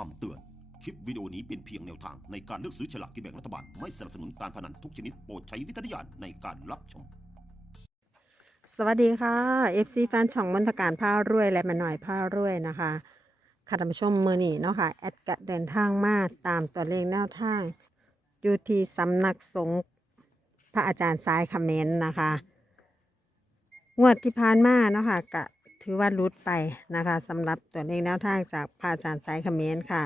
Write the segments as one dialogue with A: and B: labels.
A: คำเตือน คลิปวิดีโอนี้เป็นเพียงแนวทางในการเลือกซื้อฉลากกินแบ่งรัฐบาล ไม่สนับสนุนการพนันทุกชนิดโปรดใช้วิจารณญาณในการรับชม
B: สวัสดีค่ะ FC แฟนช่องมนตการผ้ารวยและมาหน่อยผ้ารวยนะคะค่ะท่านผู้ชมมือนี้เนาะค่ะแอดกะเดินทางมาตามตัวเลขแนวทางอยู่ที่สำนักสงฆ์พระอาจารย์สายคอมเมนต์นะคะ งวดที่ผ่านมาเนาะค่ะกะ ถือว่ารุดไปนะคะสำหรับตัวเลขแนวทางจากพระอาจารย์สายเขมนต์ค่ะ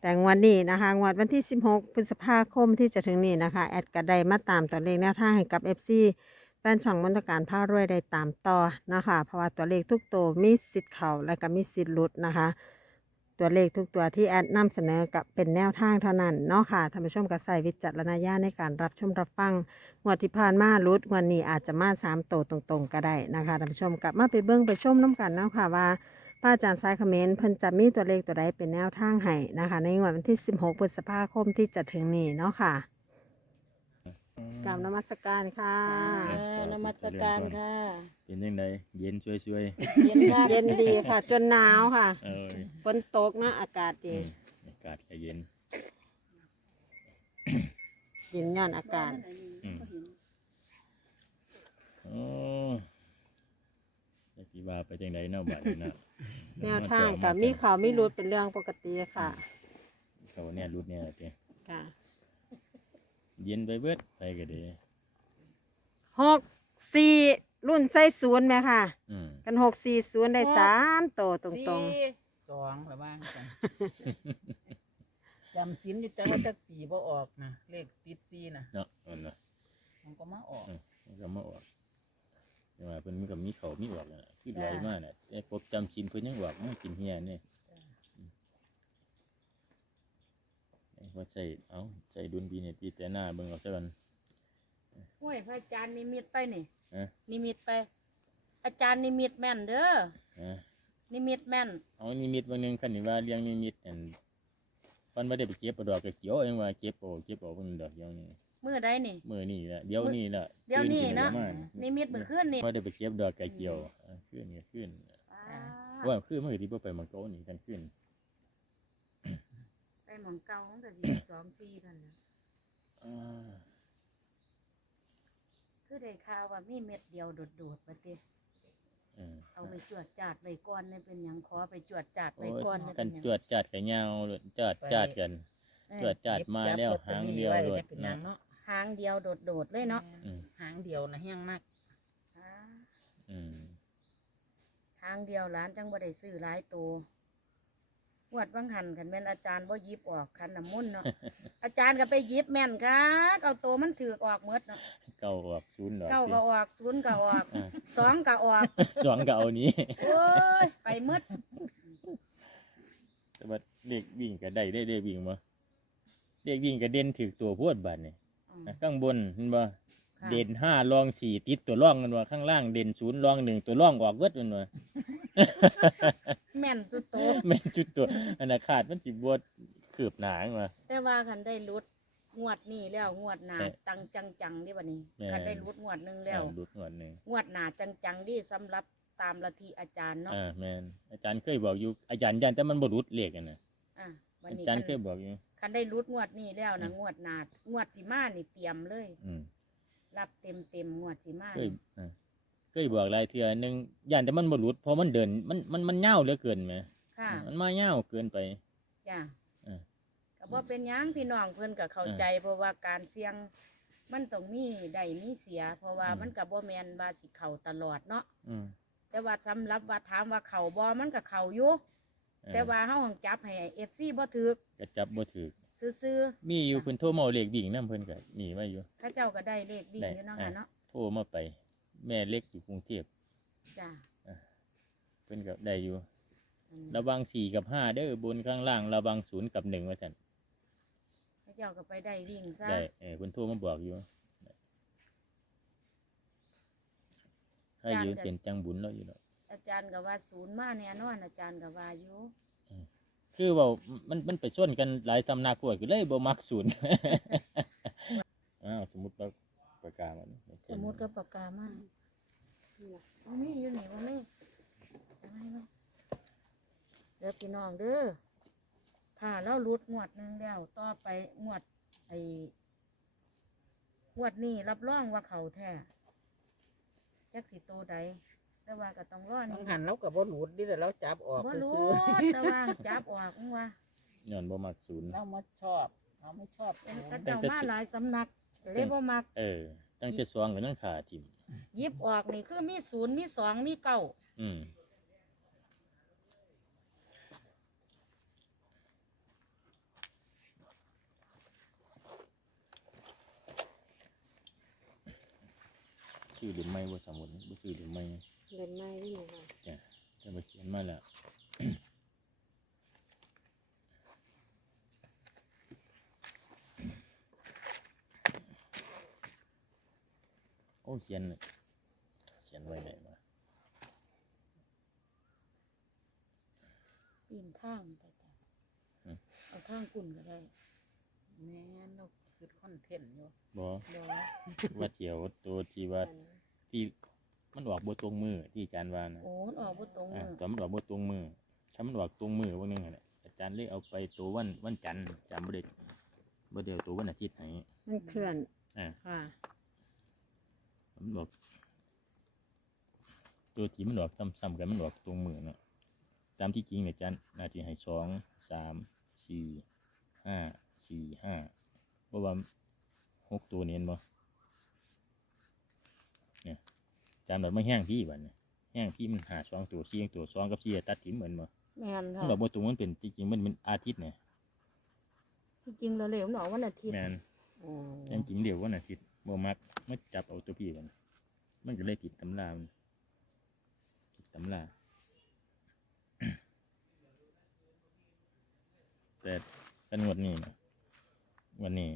B: แต่งวดนี้นะคะงวดวันที่ 16 พฤษภาคมที่จะถึงนี้นะคะ แอดกระได้มาตามตัวเลขแนวทางให้กับ FC แฟนช่องมนตการผ้ารวยได้ตามต่อนะคะ เพราะว่าตัวเลขทุกตัวมีสิทธิ์เข่าและก็มีสิทธิ์หลุดนะคะตัวเลขทุกตัวที่แอดนำเสนอกับเป็นแนวทางเท่านั้นเนาะค่ะท่านผู้ชมก็ใส่วิจารณญาณในการรับชมรับฟัง งวดที่ผ่านมาหลุดงวันนี้อาจจะมาสามตัวตรงๆ ก็ได้นะคะท่านผู้ชมกลับมาไปเบิ้งไปชมน้กันเนาะค่ะว่าป้าอาจารย์สายคอมเขมนต์เพิ่นจะมีตัวเลขตัวใดเป็นแนวทางให้นะคะ ในงวดวันที่ 16พฤษภาคมที่จะถึงนี้เนาะค่ะกราบนมัสการค่ะ
C: เออนมัสการค่ะ
D: เป็นยังไงเย็นช่วยช่วย
C: เย็นค่ะ
B: เย็นดีค่ะ จนหนาวค่ะ
D: ๆเออ
B: ฝนตกเนาะอากาศดี
D: อืมอากาศก็เย็น
B: เย็นย้อนอากาศ
D: อืม โอ้ยกี่ว่าไปจังไดเนาะบัดนี้เนาะ
B: แนวทางกับมีข่าวมีรุดเป็นเรื่องปกติค่ะ
D: เขาเนี่ยรุดเนี่ยเจ้
B: ค่ะ
D: เย็นไปเบิดไปก็ดี
B: หกสี่รุ่นใส่ศูนย์ไหมค่ะ
D: อืม
B: กันหกสี่ศูนย์ได้สามโตวตรง
C: สองระว่างกันจำสินอยู่แต่ว่าจะปีบ่ออกนะเลขติดซีนะ
D: เนาะอันน่ะ
C: มันก็มาออก
D: มันก็มาออก แต่ว่าเพิ่นมันก็มีเขามีออกน่ะคือไหว
C: จ้ะ
D: มากน่ะแต่พบจำชินเพิ่นยังออกมันกินเฮียนี่อืมไอ้ว่าใจเอาใจดุลดีเนี่ยตีแต่หน้าเบิ่งเอาซะก่อน
C: ห้วยพระอาจารย์นิมิตไปนี่
D: เอ๊ะ
C: นิมิตไป อาจารย์นิมิตแม่นเด้อ
D: นะ
C: นิมิตแม่น
D: เอานิมิตบางหนึงคันนี่ว่าเลี้ยงนิมิตอันวันบ่ได้ไปเก็บเอาดอกกระเขียวเองว่าเก็บเอาเก็บเอาเพิ่นดอกเดียวนี่
C: มือใดนี่
D: มื้อนี้ล่ะเดี๋ยวนี้ล่ะ
C: เดี๋ยวนี้
D: ตื่ขึ้
C: เนาะ
D: มา
C: นิมิตเมื่อคืนนี่
D: บ่ได้ไปเก็บดอกกระเขียวอ่าขึ้นนี่ขึ้น
C: อ่า
D: ว่าคือมื้อที่บ่ไปมังโกนี่กันขึ้น
C: ไปหมองเก่าของแต่ดีสองซีนั่นนะ
D: อ่า
C: คือได้ข่าวว่ามีเม็ดเดียวโดดๆปะติ
D: เออ
C: เอาไปจวดจาดไปก่อนนี่เป็นหยังขอไปจวดจาดไป
D: โอ้ย
C: ก่อนนี่
D: กั
C: เป็นนหยัง
D: จวดจัดกันยาวจวดจัดกัน
C: เออ
D: จวดจัดมาแล้วหางเดียวโลด
E: เป็นหยังเนาะ
C: หางเดียวโดดๆเลยเนาะ
D: อืม
E: หางเดียวนะแห้งมาก
C: อ่า
D: อืม
C: หางเดียวหลานจังบ่ได้ซื้อหลายตัวงวดบางหันคันแม่นอาจารย์บ่หยิบออกคันน้ำมุนต์เนาะ อาจารย์ก็ไปหยิบแม่นค่ะเอาตัวมันถือกออกหมดเนาะ
D: เก้าออกศูนย์ดอก
C: เก้าก็ออกศูนย์ก็ออก
D: อ่า
C: สองก็ออก
D: สองก็เอานี้
C: โอ้ยไปหมด
D: แต่ว่าเด็กวิ่งก็ได้ได้เด็กวิ่งบ่เด็กวิ่งก็เด่นถือตัวพวดบัดนี่
C: อืม
D: นะ ข้างบนเห็นบ่
C: ค่ะ
D: เด่นห้ารองสี่ติดตัวร่องกันว่าข้างล่างเด่นศูนย์รองหนึ่งตัวร่องออกเวิดกันว่า
C: แม่นสุดโต
D: แม่นจุดตัวอันน่ะขาดมันสิบวดคืบหนามา
C: แต่ว่าคันได้รุดงวดนี้แล้วงวดหน้า
D: แต่
C: ตังจังจังๆดิบัดนี้
D: แม่น
C: คันได้รุดงวดหนึงแล้ว
D: อ่าดุดหนวดหนึ่ง
C: งวดหน้าจังจังๆดิสำหรับตามลัทธิอาจารย์เนาะ
D: อ่าแม่นอาจารย์เคยบอกอยู่อาจารย์ยันแต่มันบ่รุดเลขกันน่ะ
C: อะวัน
D: อา
C: นี้
D: จารย์
C: คัน
D: เคยบอกอยู่
C: คันได้รุดงวดนี้แล้วนะงวดหนางวดสีมานี่เตรียมเลย
D: อืม
C: รับเต็มเต็มๆงวดสีมา
D: เคย
C: นี่
D: อ่าเคยบอกหลายเทื่อหนึงยันแต่มันบ่รุดเพราะมันเดินมันมันมันยาวเหลือเกินแหม
C: ค่ะ
D: มันมายาวเกินไป
C: จ้ะ
D: เออ
C: ก็บ่เป็นหยังพี่น้องเพิ่นก็เข้าใจ เพราะว่าการเสี่ยง มันต้องมีได้มีเสีย เพราะว่า
D: อืม
C: มันก็บ่แม่นว่าสิเข้าตลอดเนาะ
D: อืม
C: แต่ว่าสำหรับว่าถามว่าเข้าบ่มันก็เข้าอยู่
D: เออ
C: แต่ว่าเฮาต้องจับให้ FC บ่ถูก
D: ก็จับบ่ถูก
C: ซื่อ
D: มีอยู่เพิ่นโทรมาเอาเลขวิ่งนํเพิ่นก็มีมาอยู่
C: ๆเขาเจ้าก็ได้เลขดี
D: ได้
C: อยู่เนาะ
D: อ่า
C: ค่ะ เนาะ
D: โทรมาไป แม่เล็กอยู่กรุงเทพ
C: จ้ะ
D: เพิ่นก็ได้อยู่
C: อืม
D: ระวังสี่กับห้าเด้อบนข้างล่าง ระวังศูนย์กับหนึ่งว่าซั่น
C: เขาเจ้าก็ไปได้วิ่งซะ
D: ได้เออเพิ่นโทรมาบอกอยู่ให้ยืนเป็นจังบุญแล้วอยู่ดอก
C: อาจารย์ก็ว่าศูนย์มาแน่นอนอาจารย์ก็ว่าอยู่
D: คือว่ามันมันไปส่วนกันหลายตำนากล้วยก็เลยบ่มักศูนย์ อ้าวสมมติว่าประกามัน
C: สมมติก็ปากกามากบ่มีอยู่นี่บ่มีเอามาให้เบิ่งเด้อพี่น้องเด้อไผค่ะแล้วรุดงวดหนึงแล้ว ต่อไปงวดไอ้งวดนี้รับรองว่าเขาแท้จักสิโตใด แต่ว่าก็ต้องรอ
E: ต้
C: นี่
E: องหันเรากับบ่หลุดดิแต่เราจับออก
C: บ่
E: ซื่
C: รู้
E: อ
C: แต่ว่าจับออกมึงว่า
D: ย้อนบ่มักศูนย์
E: ๆเรามาชอบเราไม่ชอบ
C: เป็น
E: ศูนย์
C: กระเจ้ามาหลายสำนักเลยบ่มัก
D: เออ ตั้งแต่สองก็นั่งขาทิ่ม
C: หยิบออกนี่คือมีศูนย์มีสองมีเก้า
D: อืมชื่อหรือไม่ว่าสมุนบ่ชื่อหรือไม่
B: เล่นไม้ที่ไหนคะ
D: จ้ะจะมาเขียนมาแล้วโอ้เขียนน่ะเขียนไว้ไหนมา
C: ปีนข้างไปจ้ะเอาข้างกุ่นก็ได้
E: แม่นเราคือคอนเทนต์อยู่
D: บอ
C: บ่
D: ว่าเที่ยวตัวที่ว่าที่ มันออกบตรงมือที่อาจารย์ว่านะ
C: โอ้มันออกบ่ตรง
D: อ่า
C: มือ
D: ตอนมันออกบตรงมือถ้ามันออกตรงมือวันนึงนั่นแหละอาจารย์เลยเอาไปตัววันวันจันทร์จำบ่ได้บ่เดียวตัววันอาทิตย์ให้
B: มันเคลื่อน
D: อ่า
B: ค่ะ
D: มันบอกตัวที่มันออกซ้ำๆกันมันออกตรงมือเนาะตามที่จริงเนี่ยอาจารย์นาทีให้สองสามสี่ห้าสี่ห้าเพราะว่าหกตัวเน้นบ่เนี่ยอา จารย์แบบไม่แห้งพี่บัดเนี่ยแห้งพี่มันหาสองตัวสี่ตัวสองกับสี่ตัดถิ่มเหมือนบ่
C: แม่น
D: มั
C: ค่ะ
D: นดอกบัวตรงมันเป็นจริงๆมันเป็นอาทิตย์เนี่ย
C: ที่จริงเราเหลวมันออกวันอาทิตย์
D: แมน
E: อ๋อ
D: แม่นจริงเดียววันอาทิตย์บ่มักมาจับเอาตัวพี่มันมันก็เลยผิดตำรามันผิดตำราแต่กันงวดนี้นะวันนี้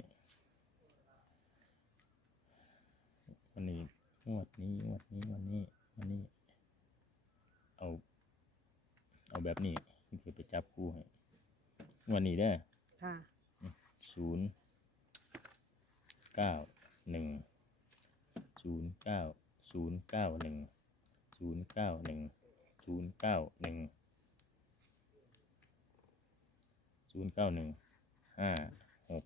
D: วันนี้ งวดนี้งวดนี้วันนี้วันนี้ เอา เอาแบบนี้ที่สิไปจับคู่ให้งวันนี้เด้อ
B: ค่ะ
D: ศูนย์เก้าหนึ่งศูนย์เก้าศูนย์เก้าหนึ่งศูนย์เก้าหนึ่งศูนย์เก้าหนึ่งศูนย์เก้าหนึ่งห้าหก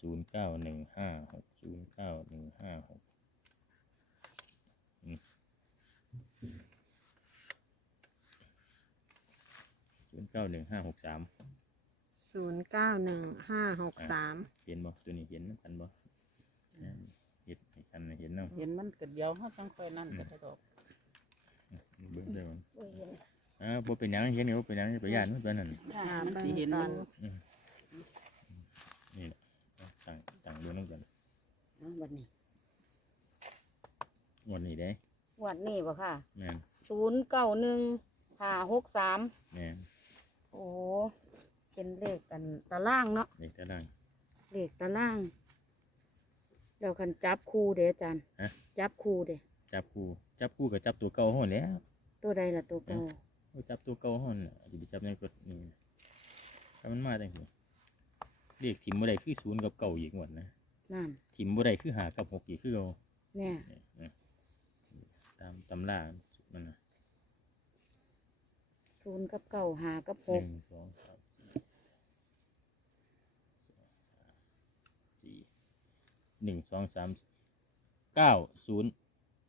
D: ศูนย์เก้าหนึ่งห้าหกศูนย์เก้าหนึ่งห้าหกศูนย์ เก้าหนึ่งห้าหกสาม
B: ศูนย์เก้าหนึ่งห้าหกสาม
D: เห็นบ่ตัวนี้เห็นกันบ่อ่าเห็นให้กันเห็นเนาะ
E: เห็นมันกระเดียวเขาจังค่อยนั่นกระดอก
D: เบิ่งเด้อมัน
C: โอ้ยเห็น
D: อ่าบ่เป็นหยังเห็นนี่บ่เป็นหยังไปย่านมันเป็นนั่น
E: อ่ามันสิเห็นอยู่
D: นี่แหละต่างต่างดูนำกัน
C: เอาวันนี้
D: งวดนี้เด้
C: งวดนี้บ่ค่ะ
D: แม่น
C: ศูนย์เก้าหนึ่งห้าหกสาม
D: แม่น
C: โอ้เป็นเลขกันตารางเนาะ
D: เด็กตาราง
C: เลขตารางเดี๋ยวคันจับคู่เด้อาจารย์
D: ฮะ
C: จับคู่เด้
D: จับคู่จับคู่ก็จับตัวเก่าฮ้อนแหล้ว
C: ตัวใดล่ะตัวเก่า
D: โอ้จับตัวเก่าฮ้อนน่ะสิไปจับในกดนี่ถ้ามันมาจังซี่เลขถิ่มบ่ได้คือ0กับเก่าอีกงวดนะ
C: นั่น
D: ถิ่มบ่ได้คือห้ากับหกอีกคือเก่า
C: เนี่ย
D: เนี่ยนะตามตำรามันนะ
C: ศูนย์กับเก้าหากับห
D: ห
C: ก
D: นึ่งสองสามสี่หนึ่งสองสามเก้าศูนย์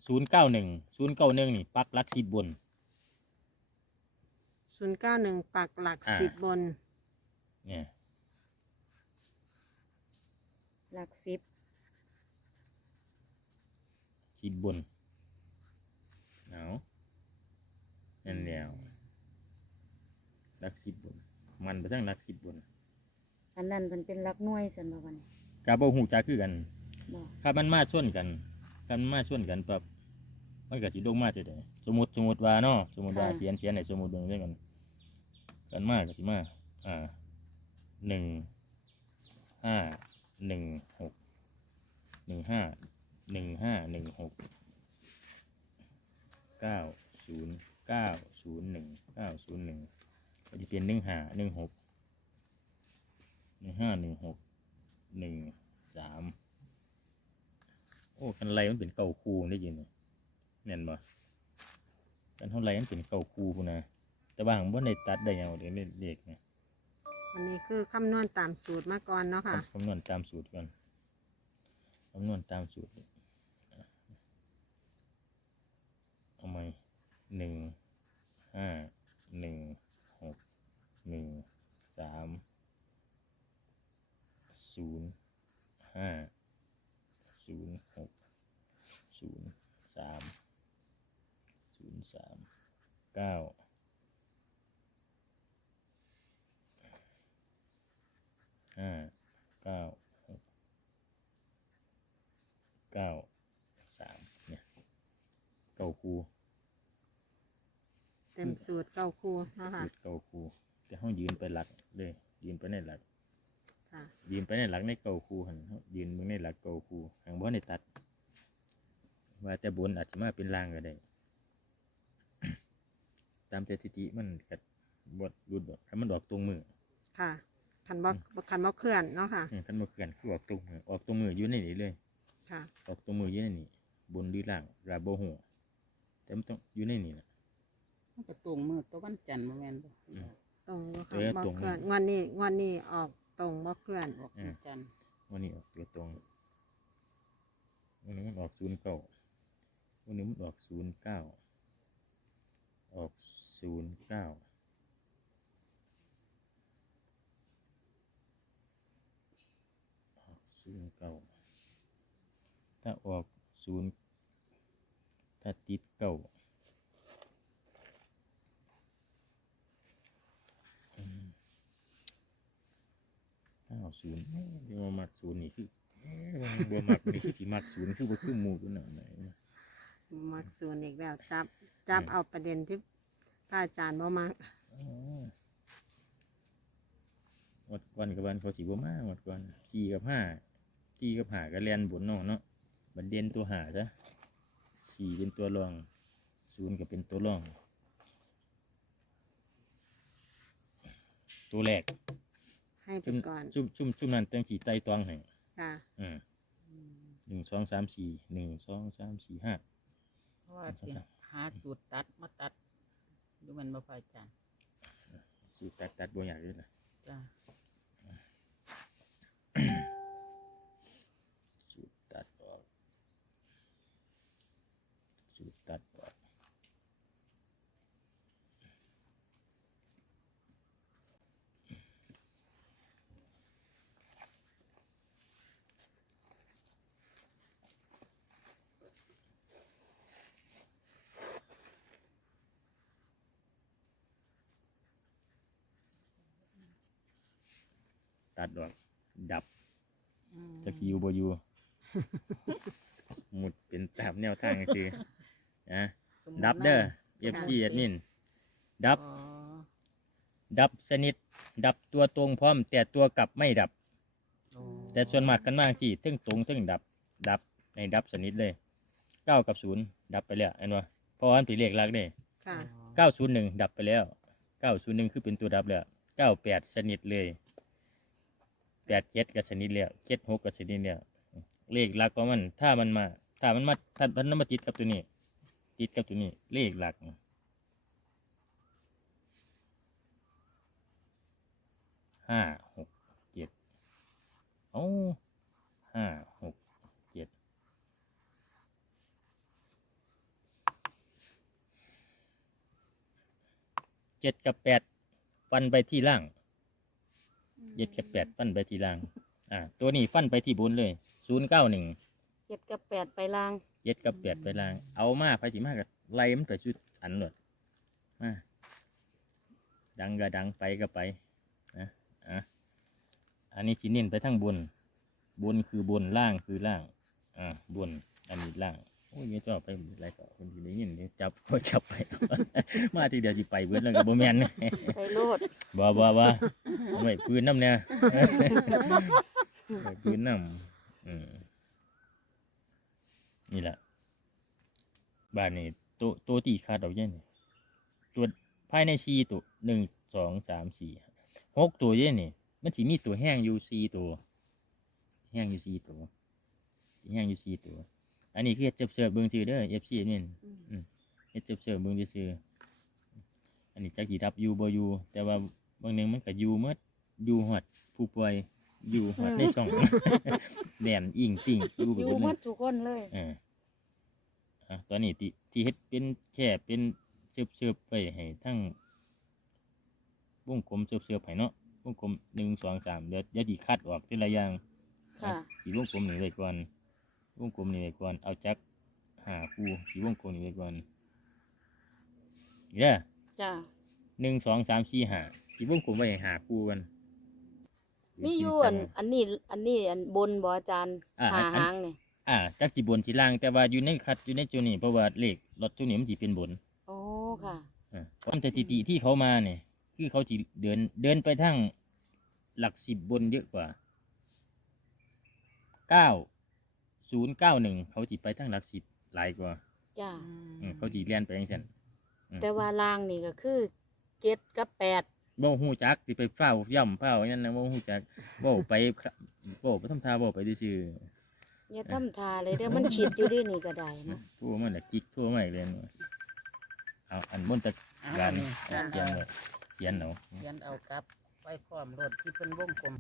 D: ศูนย์เก้าหนึ่งศูนย์เก้าหนึ่งนี่ ปักหลักสิบบน
B: ศูนย์เก้าหนึ่งปักหลัก
D: อ่า
B: สิบบน
D: เนี่ย
C: หลักสิบ
D: สิบบน เอานั่นแล้ว หลักสิบบน มันไปทั้งหลักสิบบน
C: อันนั้นมันเป็นหลักหน่วยสันบ่วันนี้
D: กาบหูจักคือกัน
C: บ่
D: ถ้ามันมาส่วนกันถ้ามันมาส่วนกันปั๊บมันก็สิลงมาจะได้สมมติสมมติว่าเนาะสมมติว่าเขียนเขียนในสมมติเบิ่งด้วยกันกันมากก็สิมาอ่าหนึ่งห้าหนึ่งหกหนึ่งห้าหนึ่งห้าหนึ่งหกเก้าศูนย์เก้าศูนย์หนึ่งเก้าศูนย์หนึ่ง ก็จะเป็นหนึ่งห้าหนึ่งหกหนึ่งห้าหนึ่งหกหนึ่งสามโอ้กันไรมันเป็นเก่าคูได้ยินบ่แน่นบ่กันเท่าไรมันเป็นเก่าคูพุ่นนะแต่ว่าของบ่ได้ตัดได้หยังเดี๋ยวนี้เด็กนะ
B: อันนี้คือคำนวณตามสูตรมาก่อนเนาะค่ะ
D: คำนวณตามสูตรก่อนคำนวณตามสูตรเอาไหมหนึ่งห้าหนึ่งหก หนึ่งสามศูนย์ห้าศูนย์หกศูนย์สามศูนย์สามเก้าห้าเก้าหกเก้าสามเนี่ยเก้าคู
B: เต็มสูตรเก้าคู่เนาะค่ะ
D: จุดเก้าคูแต่ห้องยืนไปหลักเลยยืนไปในหลัก
B: ค่ะ
D: ยืน ไปในหลักในเก้าคูหันเฮายืนมึงในหลักเก้าคูหางบ่ในตัด ว่าแต่บนอาจจะมาเป็นล่างก็ได้ ตามสถิติมันกับบดรุดดอกถ้ามันออกตรงมือ
B: ค่ะคันบ่คันบ่เคลื่อนเนาะค่ะ
D: อืมคันบ่เกินคือออกตรงมือออกตรงมืออยู่ในนี้เลย
B: ค่ะ
D: ออกตรงมืออยู่ในนี้บนหรือล่างราโบหัวแต่มันต้องอยู่ในนี้นะ
E: มันก็ตรงมือตัววันจันทร์บ่แม่นบ่
D: อืม
B: ตรงบ่
D: เอ
B: ค่ะ
D: อ
B: บ่
D: ตรง
B: เคลื่อนงวดนี้งวดนี้ออก ตรงบ่เคลื่อน
E: ออกวันจันทร์
D: วันนี้ออกตัวตรงวันนี้มันออกศูนย์เก้าวันนี้มันออกศูนย์เก้าออกศูนย์เก้าออกศูนย์เก้าถ้าออกศูนย์ถ้าติดเก้า ถ้าออกศูนย์เดี๋ยวมามักศูนย์นี่คือเอ๊ะบัวมักนี่คือสิมักศูนย์คือบ่คือหมู่กันหน่อยไหน
B: มักศูนย์อีกแล้วจับจับเอาประเด็นที่พระอาจารย์บ่มัก
D: อ๋อวัดวันกับวันเขาสีบ่มาวัดก่อนสี่กับห้าสี่กับห้าก็แลนบนเนาะเนาะบันเด่นตัวหาซะสี่เป็นตัวรองศูนย์ก็เป็นตัวรอง ตัวแรก
B: ให้ไป
D: ซุ่ม
B: ก่อน
D: ซุ่มซุ่มซุ่มนั่นตั้งสีไต่ตองให้
B: ค่ะ
D: อืมหนึ่งสองสามสี่หนึ่งสองสามสี่ห้า
E: เพราะว่าสิหาสูตรตัดมาตัดดูมันบ่พระอาจารย์
D: สูตรตัดตัดบัวใหญ่ด้วยนะ
E: จ้า
D: สูตรตัดออกสูตรตัดออก ตัดออกดับ
E: อืม
D: จะคิวบอยู่หมุดเป็นตามแนวทางคือนะ
E: สมมุติ
D: ดับเด้อ
E: ว่า
D: เอฟซีแอดมินดับ
E: อ๋อ
D: ดับสนิทดับตัวตรงพร้อม แต่ตัวกลับไม่ดับ
E: โอ้
D: แต่ส่วนมากกันมากที่ทึ่งตรงทึ่งดับ ดับในดับสนิทเลยเก้ากับศูนย์ดับไปแล้วอันวะเพราะว่ามันเป็นเลขหลักเด้
B: ค่ะ
D: เก้าศูนย์หนึ่งดับไปแล้วเก้าศูนย์หนึ่งคือเป็นตัวดับแล้วเก้าแปดสนิทเลย แปดเจ็ดก็สนิทแล้วเจ็ดหกก็สนิทแล้วเลขหลักของมัน ถ้ามันมา ถ้ามันมาถ้ามันมาติดกับตัวนี้ติดกับตัวนี้ เลขหลักห้าหกเจ็ดโอ้ห้าหกเจ็ดเจ็ดกับแปดฟันไปที่ล่าง เจ็ดกับแปดฟันไปที่ล่าง อ่า ตัวนี้ฟันไปที่บนเลยศูนย์เก้าหนึ่ง
C: เจ็ดกับแปดไปลาง
D: เจ็ดกับแปดไปล่าง เอามาไปสิมากับไล่มันไปชุดอันหลดมาดังก็ดังไปก็ไปนะอะอันนี้สิเน้นไปทั้งบน บนคือบนล่างคือล่าง อ่าบนอันนี้ล่างโอ้ยไม่ชอบไปอะไรก็คนที่ได้ยินเดี๋ยวจับก็จับไป มาทีเดียวสิไปเบิดแล้วก็บ่แม่น
C: ไปโลด
D: บ่บ่บ่เอาไว้ปืนน้ำเนี่ยไว้ปืนน้ำอืมนี่แหละบ้านนี่ตัวตัวตีขาดดอกเย็นตัวภายในสี่ตัวหนึ่งสองสามสี่หกตัวเย็นนี่มันสิมีตัวแห้งอยู่สี่ตัว แห้งอยู่สี่ตัวแห้งอยู่สี่ตัว อันนี้คือเฮ็ดเจ็บเสือเบิ่งซื่อเด้อเอฟซีนี่อืมเฮ็ดเจ็บเสือเบิ่งซื่อๆอันนี้จักสิดับอยู่บ่อยู่แต่ว่าบางหนึงมันก็อยู่หมดอยู่หอดผู้ป่วยอยู่หอดในช่องแดนอิงติ่งอยู่ไป
C: อ
D: หม
C: ยู่
D: ด
C: หม
D: เล
C: ด
D: ย
C: ทุกคนเลย
D: เอออะตอนนี้ที่ที่เฮ็ดเป็นแค่เป็นเชือบเชือบๆไปให้ทั้งวงกลมเชือบเชือบๆให้เนาะวงกลมหนึ่งสองสามเดี๋ยวเดี๋ยวดีคัดออกทีละอย่าง
C: ค่ะ
D: สีวงกลมนี่ไว้ก่อน วงกลมนี่ไว้ก่อน เอาจักหาคู่สีวงกลมนี่ไว้ก่อนเนี่ย
C: จ้า
D: หนึ่งสองสามสี่ห้าสีวงกลมไว้ให้หาคู่กัน
C: มีอยู่อันอันนี้ อันนี้อันบนบ่อาจารย์
D: อ่า
C: หา
D: อัน
C: หางนี่
D: อ่าจักสีบนสีล่าง แต่ว่าอยู่ในคัดอยู่ในจุดนี้เพราะว่าเลขรถจุดนี้มันสีเป็นบน
C: โอ้ค่ะ
D: อ่าความสถิติที่เขามาเนี่ยคือเขาจีเดินเดินไปทั้งหลักสิบบนเยอะกว่าเก้า ศูนย์เก้าหนึ่งเขาจีไปทั้งหลักสิบหลายกว่า
C: จ้า
D: อืมเขาจีเลียนไปอย่างเช่นอืม
C: แต่ว่าล่างนี่ก็คือเจ็ดกับแปด
D: บ่หูจักสิไปเฝ้าย่ำเฝ้าอย่างนั้นนะบ่หูจักบ่ไปบ่ไปทำทาบ่ไปซื่อ
C: อย่าทำทาเลยเด้อมันฉีดอยู่ดีนี่ก็ได้เนาะ
D: ๆทั่วมันน่ะจิกทั่วไม่เลยเนาะเอาอันบนตะ
E: เอา
D: การ
E: อันนี้
D: เขียน
E: เอา
D: ไว้เขียนเอา
E: เขียนเอากับไว้พร้อมรถที่เป็นวงกลม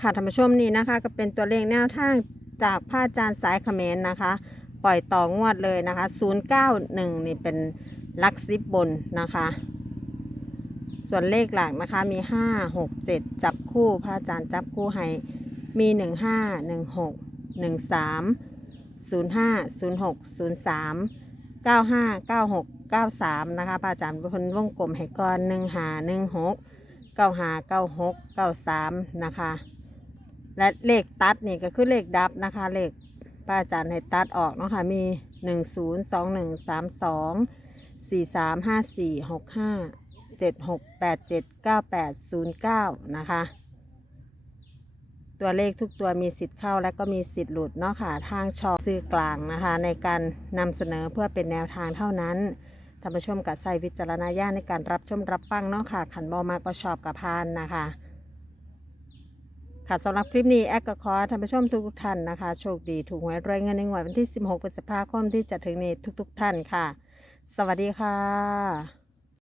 B: ค่ะท่านผู้ชมนี่นะคะ ก็เป็นตัวเลขแนวทาง จากพระอาจารย์สายเขมรนะคะ ปล่อยต่องวดเลยนะคะ 091 นี่เป็นลักซิบบนนะคะ ส่วนเลขหลักนะคะมี 5 6 7 จับคู่พระอาจารย์จับคู่ให้มี 15 16 13 05 06 03 95 96 93 นะคะพระอาจารย์เป็นคนวงกลมให้ก่อน1หา16เก้าหาเก้าหกเก้าสามนะคะ และเลขตัดนี่ก็คือเลขดับนะคะ เลขป้าอาจารย์ให้ตัดออกเนาะคะมีหนึ่งศูนย์สองหนึ่งสามสองสี่สามห้าสี่หกห้าเจ็ดหกแปดเจ็ดเก้าแปดศูนย์เก้านะคะ ตัวเลขทุกตัวมีสิทธิ์เข้าและก็มีสิทธิ์หลุดเนาะค่ะ ทางชอบซื้อกลางนะคะ ในการนำเสนอเพื่อเป็นแนวทางเท่านั้นท่านผู้ชมกับใส่วิจารณญาณในการรับชมรับฟังเนาะค่ะขันบอมากก็ชอบกับพานนะคะ ค่ะสำหรับคลิปนี้แอคก็ขอท่านผู้ชมทุกท่านนะคะ โชคดีถูกหวยรวยเงินในงวดวันที่ 16พฤษภาคมที่จะถึงนี้ทุก ๆ ท่านค่ะ สวัสดีค่ะ